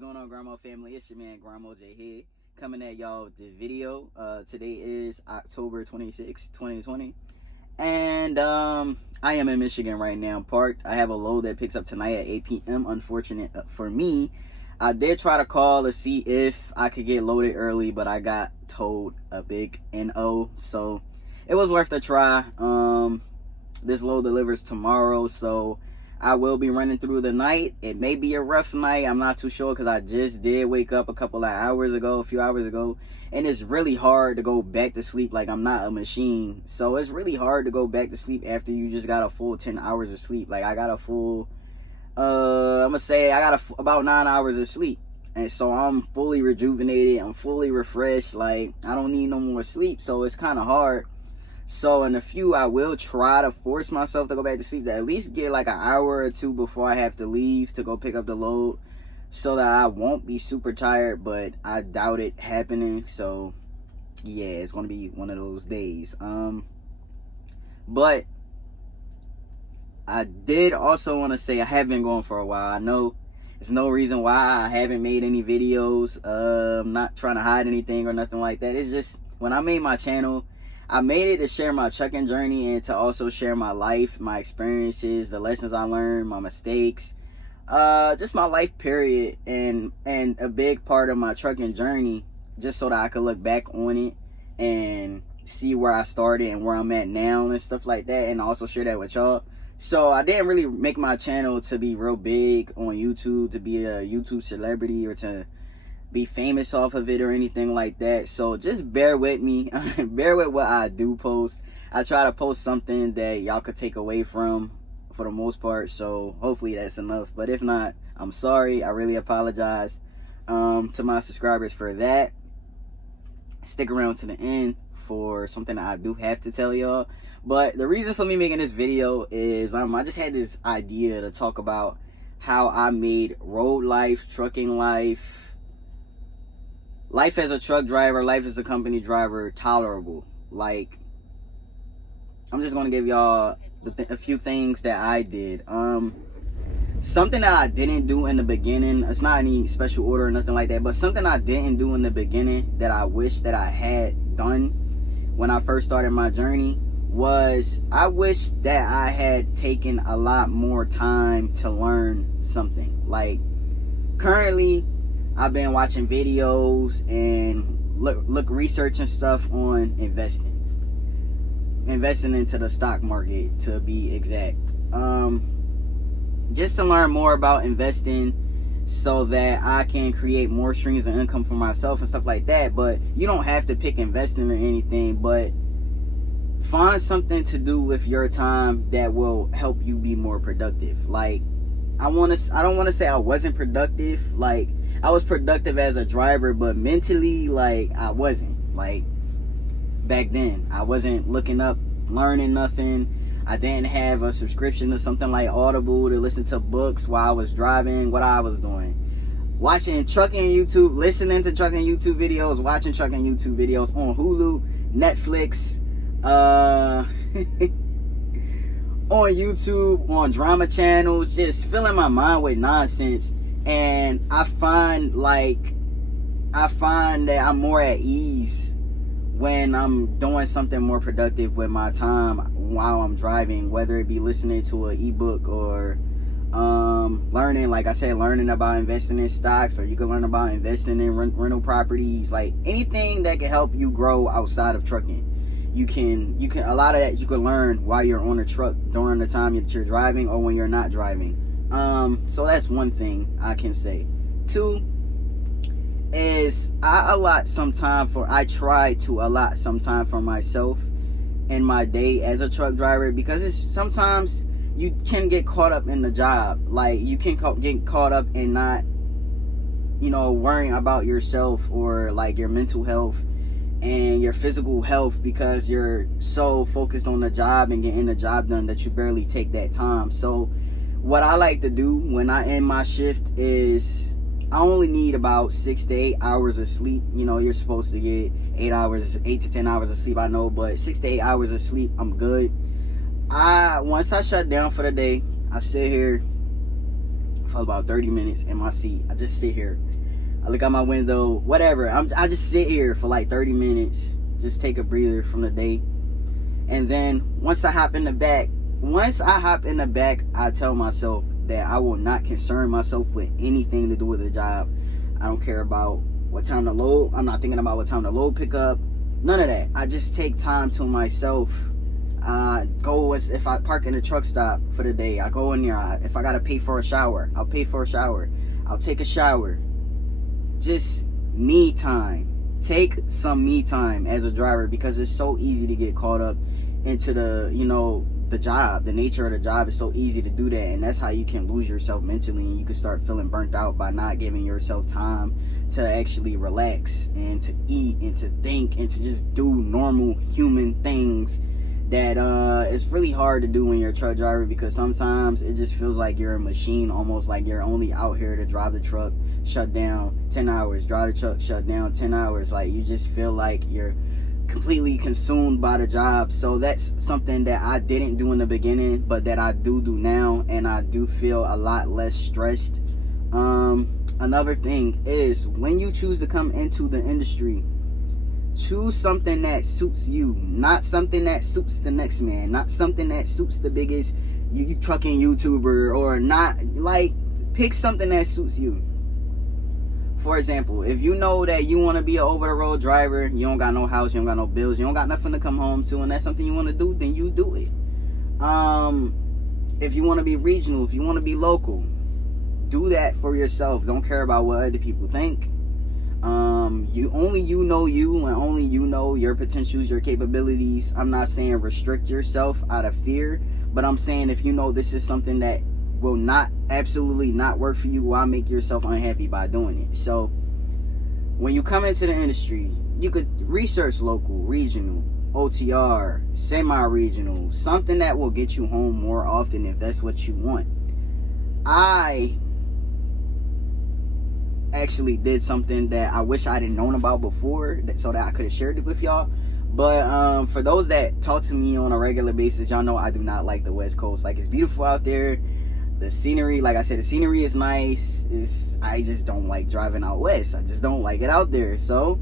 going on, Grandma family? It's your man Grandma J here, coming at y'all with this video. Today is October 26, 2020, and I am in Michigan right now, parked. I have a load that picks up tonight at 8 p.m. Unfortunate for me. I did try to call to see if I could get loaded early, but I got told a big NO, so it was worth a try. This load delivers tomorrow, so I will be running through the night. It may be a rough night. I'm not too sure because I just did wake up a few hours ago, and it's really hard to go back to sleep. Like, I'm not a machine, so it's really hard to go back to sleep after you just got a full 10 hours of sleep. Like, I got a full, I'm gonna say I got about 9 hours of sleep, and so I'm fully rejuvenated. I'm fully refreshed. Like, I don't need no more sleep, so it's kind of hard. So in a few, I will try to force myself to go back to sleep, to at least get like an hour or two before I have to leave to go pick up the load, so that I won't be super tired, but I doubt it happening. So yeah, it's going to be one of those days. But I did also want to say I have been going for a while. I know there's no reason why I haven't made any videos. I'm not trying to hide anything or nothing like that. It's just when I made my channel, I made it to share my trucking journey and to also share my life, my experiences, the lessons I learned, my mistakes, just my life period, and a big part of my trucking journey, just so that I could look back on it and see where I started and where I'm at now and stuff like that, and also share that with y'all. So I didn't really make my channel to be real big on YouTube, to be a YouTube celebrity, or to be famous off of it or anything like that. So just bear with me. Bear with what I do post. I try to post something that y'all could take away from, for the most part, so hopefully that's enough. But if not, I'm sorry. I really apologize to my subscribers for that. Stick around to the end for something that I do have to tell y'all. But the reason for me making this video is I just had this idea to talk about how I made road life, trucking life, life as a truck driver, life as a company driver, tolerable. Like, I'm just gonna give y'all a few things that I did. Something that I didn't do in the beginning, it's not any special order or nothing like that, but something I didn't do in the beginning that I wish that I had done when I first started my journey was, I wish that I had taken a lot more time to learn something. Like, currently I've been watching videos and researching stuff on investing into the stock market, to be exact. Just to learn more about investing so that I can create more streams of income for myself and stuff like that. But you don't have to pick investing or anything, but find something to do with your time that will help you be more productive. Like, I don't want to say I wasn't productive. Like, I was productive as a driver, but mentally, like, I wasn't. Like, back then, I wasn't looking up, learning nothing. I didn't have a subscription to something like Audible to listen to books while I was driving. What I was doing, watching trucking YouTube, listening to trucking YouTube videos, watching trucking YouTube videos on Hulu, Netflix, on YouTube, on drama channels, just filling my mind with nonsense. And I find that I'm more at ease when I'm doing something more productive with my time while I'm driving, whether it be listening to an ebook or learning, like I said, learning about investing in stocks, or you can learn about investing in rental properties. Like, anything that can help you grow outside of trucking. You can a lot of that you can learn while you're on a truck during the time that you're driving or when you're not driving. So that's one thing I can say. Two is I try to allot some time for myself in my day as a truck driver, because sometimes you can get caught up in the job. Like, you can get caught up in not, worrying about yourself, or like your mental health and your physical health, because you're so focused on the job and getting the job done that you barely take that time. So what I like to do when I end my shift is I only need about 6 to 8 hours of sleep. You're supposed to get 8 to 10 hours of sleep, I know, but 6 to 8 hours of sleep, I'm good. Once I shut down for the day, I sit here for about 30 minutes in my seat. I just sit here. I look out my window, whatever. I just sit here for like 30 minutes. Just take a breather from the day. And then once I hop in the back, I tell myself that I will not concern myself with anything to do with the job. I don't care about what time to load. I'm not thinking about what time to load pick up. None of that. I just take time to myself. If I park in a truck stop for the day, I go in there. If I gotta pay for a shower, I'll pay for a shower. I'll take a shower. Just me time. Take some me time as a driver, because it's so easy to get caught up into the job. The nature of the job is so easy to do that, and that's how you can lose yourself mentally, and you can start feeling burnt out by not giving yourself time to actually relax and to eat and to think and to just do normal human things that it's really hard to do when you're a truck driver, because sometimes it just feels like you're a machine, almost like you're only out here to drive the truck, shut down 10 hours, drive the truck, shut down 10 hours. Like, you just feel like you're completely consumed by the job. So that's something that I didn't do in the beginning, but that I do now, and I do feel a lot less stressed. Another thing is, when you choose to come into the industry, choose something that suits you, not something that suits the next man, not something that suits the biggest you trucking YouTuber, or not. Like, pick something that suits you. For example, if you know that you want to be an over-the-road driver, you don't got no house, you don't got no bills, you don't got nothing to come home to, and that's something you want to do, then you do it. If you want to be regional, if you want to be local, do that for yourself. Don't care about what other people think. You know you, and only you know your potentials, your capabilities. I'm not saying restrict yourself out of fear, but I'm saying if you know this is something that will absolutely not work for you, why make yourself unhappy by doing it? So when you come into the industry, you could research local, regional, OTR, semi-regional, something that will get you home more often if that's what you want. I actually did something that I wish I'd known about before, so that I could have shared it with y'all. But for those that talk to me on a regular basis, y'all know I do not like the West Coast. Like, it's beautiful out there. The scenery, like I said, the scenery is nice. I just don't like driving out west. I just don't like it out there. So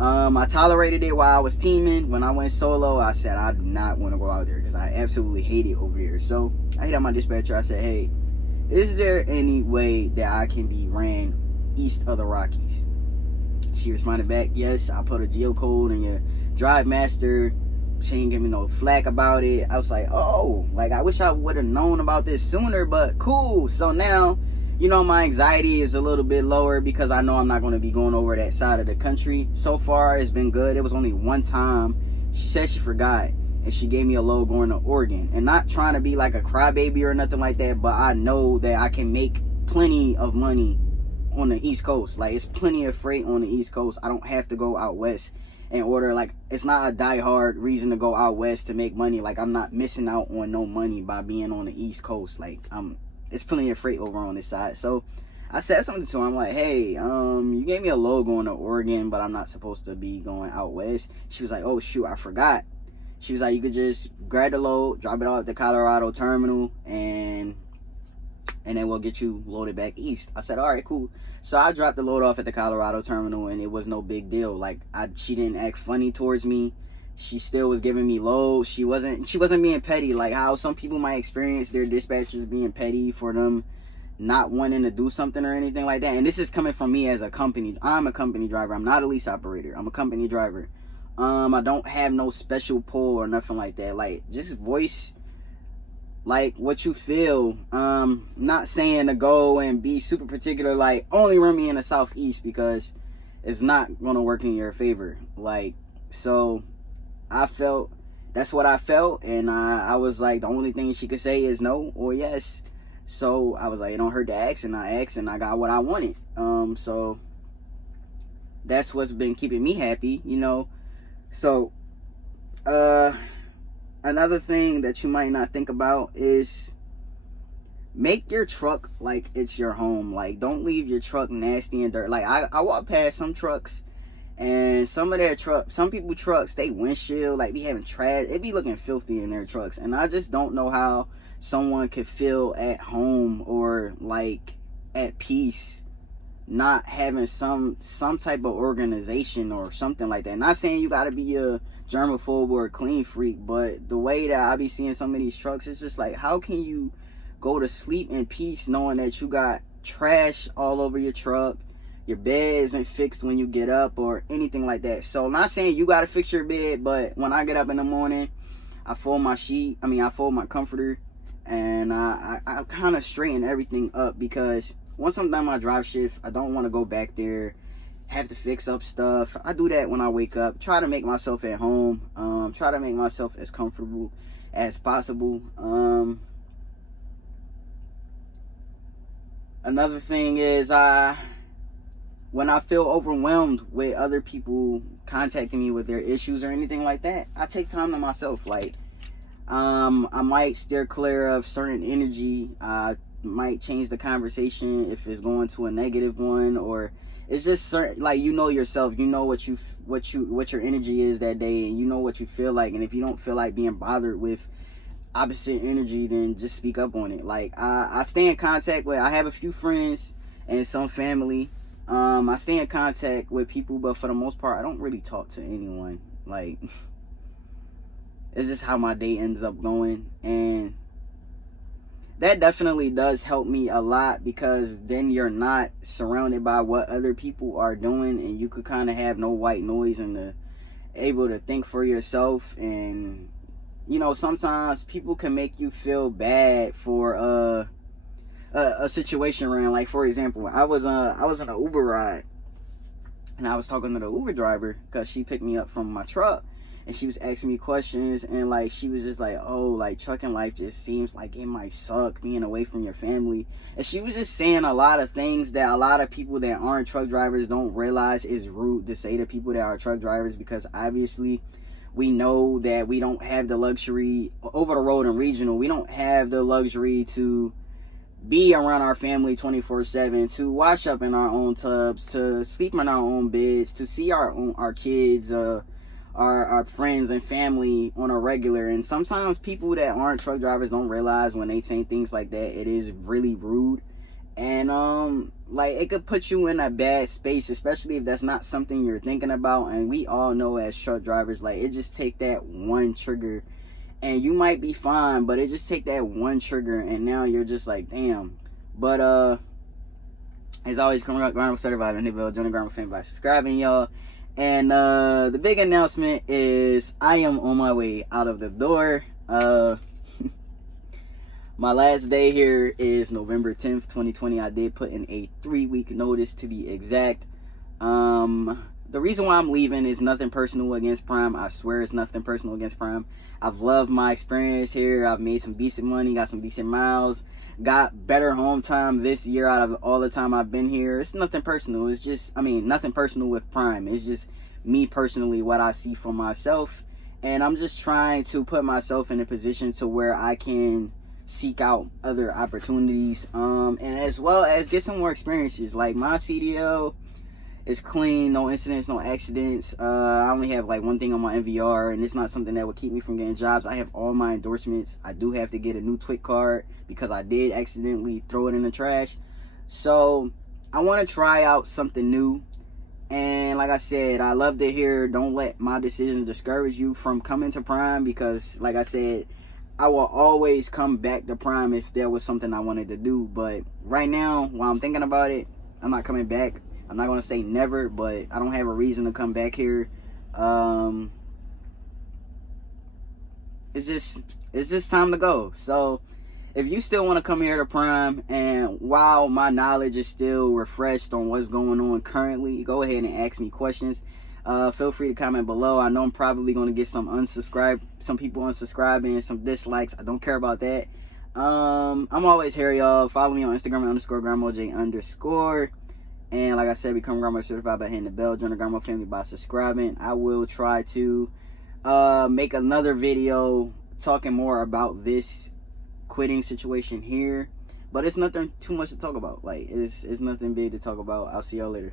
I tolerated it while I was teaming. When I went solo, I said I do not want to go out there because I absolutely hate it over there. So I hit up my dispatcher. I said, hey, is there any way that I can be ran east of the Rockies? She responded back, yes. I put a geocode in your drive master. She didn't give me no flack about it. I was like, oh, like, I wish I would have known about this sooner, but cool. So now, my anxiety is a little bit lower because I know I'm not going to be going over that side of the country. So far, it's been good. It was only one time she said she forgot, and she gave me a load going to Oregon. And not trying to be like a crybaby or nothing like that, but I know that I can make plenty of money on the East Coast. Like, it's plenty of freight on the East Coast. I don't have to go out west in order. Like, it's not a die-hard reason to go out west to make money. Like, I'm not missing out on no money by being on the East Coast. Like, it's plenty of freight over on this side. So I said something to her. I'm like, hey, you gave me a load going to Oregon, but I'm not supposed to be going out west. She was like, oh shoot, I forgot. She was like, you could just grab the load, drop it off at the Colorado terminal, and then we'll get you loaded back east. I said, all right, cool. So I dropped the load off at the Colorado terminal, and it was no big deal. Like, she didn't act funny towards me. She still was giving me loads. She wasn't being petty, like how some people might experience their dispatchers being petty for them not wanting to do something or anything like that. And this is coming from me as a company. I'm a company driver. I'm not a lease operator. I'm a company driver. I don't have no special pull or nothing like that. Like, just voice like what you feel. Not saying to go and be super particular, like only run me in the southeast, because it's not gonna work in your favor. Like, so I felt, that's what I felt, and I was like, the only thing she could say is no or yes. So I was like, it don't hurt to ask, and I asked, and I got what I wanted. So that's what's been keeping me happy, So another thing that you might not think about is make your truck like it's your home. Like, don't leave your truck nasty and dirt. Like, I walk past some trucks, And some of their trucks, some people trucks, they windshield like be having trash. It be looking filthy in their trucks, and I just don't know how someone could feel at home or like at peace not having some type of organization or something like that. Not saying you got to be a germaphobe or a clean freak, but the way that I be seeing some of these trucks, it's just like, how can you go to sleep in peace knowing that you got trash all over your truck, your bed isn't fixed when you get up or anything like that. So I'm not saying you got to fix your bed, but when I get up in the morning, I fold my I fold my comforter, and I kind of straighten everything up, because once I'm done my drive shift, I don't want to go back there, have to fix up stuff. I do that when I wake up, try to make myself at home, try to make myself as comfortable as possible. Another thing is, when I feel overwhelmed with other people contacting me with their issues or anything like that, I take time to myself. Like, I might steer clear of certain energy. I might change the conversation if it's going to a negative one, or it's just certain, like, you know yourself, you know what your energy is that day, and you know what you feel like. And if you don't feel like being bothered with opposite energy, then just speak up on it. Like, I stay in contact with, I have a few friends and some family. I stay in contact with people, but for the most part, I don't really talk to anyone. Like, it's just how my day ends up going, and that definitely does help me a lot, because then you're not surrounded by what other people are doing, and you could kind of have no white noise and able to think for yourself. And you know, sometimes people can make you feel bad for a situation around. Like, for example, I was in an Uber ride, and I was talking to the Uber driver because she picked me up from my truck, and she was asking me questions, and like, she was just like, oh, like, trucking life just seems like it might suck being away from your family. And she was just saying a lot of things that a lot of people that aren't truck drivers don't realize is rude to say to people that are truck drivers, because obviously we know that we don't have the luxury over the road and regional. We don't have the luxury to be around our family 24/7, to wash up in our own tubs, to sleep in our own beds, to see our kids, our friends and family on a regular. And sometimes people that aren't truck drivers don't realize when they say things like that, it is really rude. And like, it could put you in a bad space, especially if that's not something you're thinking about. And we all know as truck drivers, like, it just take that one trigger and you might be fine, but it just take that one trigger and now you're just like, damn. But as always, come around, Grind Certified, and join the Grind family by subscribing, y'all. And the big announcement is I am on my way out of the door. My last day here is November 10th, 2020. I did put in a 3-week notice, to be exact. The reason why I'm leaving is nothing personal against Prime. I swear it's nothing personal against Prime. I've loved my experience here. I've made some decent money, got some decent miles, got better home time this year out of all the time I've been here. It's nothing personal. It's just, nothing personal with Prime. It's just me personally, what I see for myself. And I'm just trying to put myself in a position to where I can seek out other opportunities, and as well as get some more experiences. Like, my CDL is clean, no incidents, no accidents. I only have like one thing on my MVR, and it's not something that would keep me from getting jobs. I have all my endorsements. I do have to get a new TWIC card because I did accidentally throw it in the trash. So I want to try out something new. And like I said, I love to hear, don't let my decision discourage you from coming to Prime, because like I said, I will always come back to Prime if there was something I wanted to do. But right now, while I'm thinking about it, I'm not coming back. I'm not going to say never, but I don't have a reason to come back here. It's just time to go. So if you still want to come here to Prime, and while my knowledge is still refreshed on what's going on currently, go ahead and ask me questions. Feel free to comment below. I know I'm probably going to get some people unsubscribing, some dislikes. I don't care about that. I'm always here, y'all. Follow me on Instagram _GrandmaJ_. And like I said, become Grandma Certified by hitting the bell. Join the Grandma family by subscribing. I will try to make another video talking more about this quitting situation here. But it's nothing too much to talk about. Like, it's nothing big to talk about. I'll see y'all later.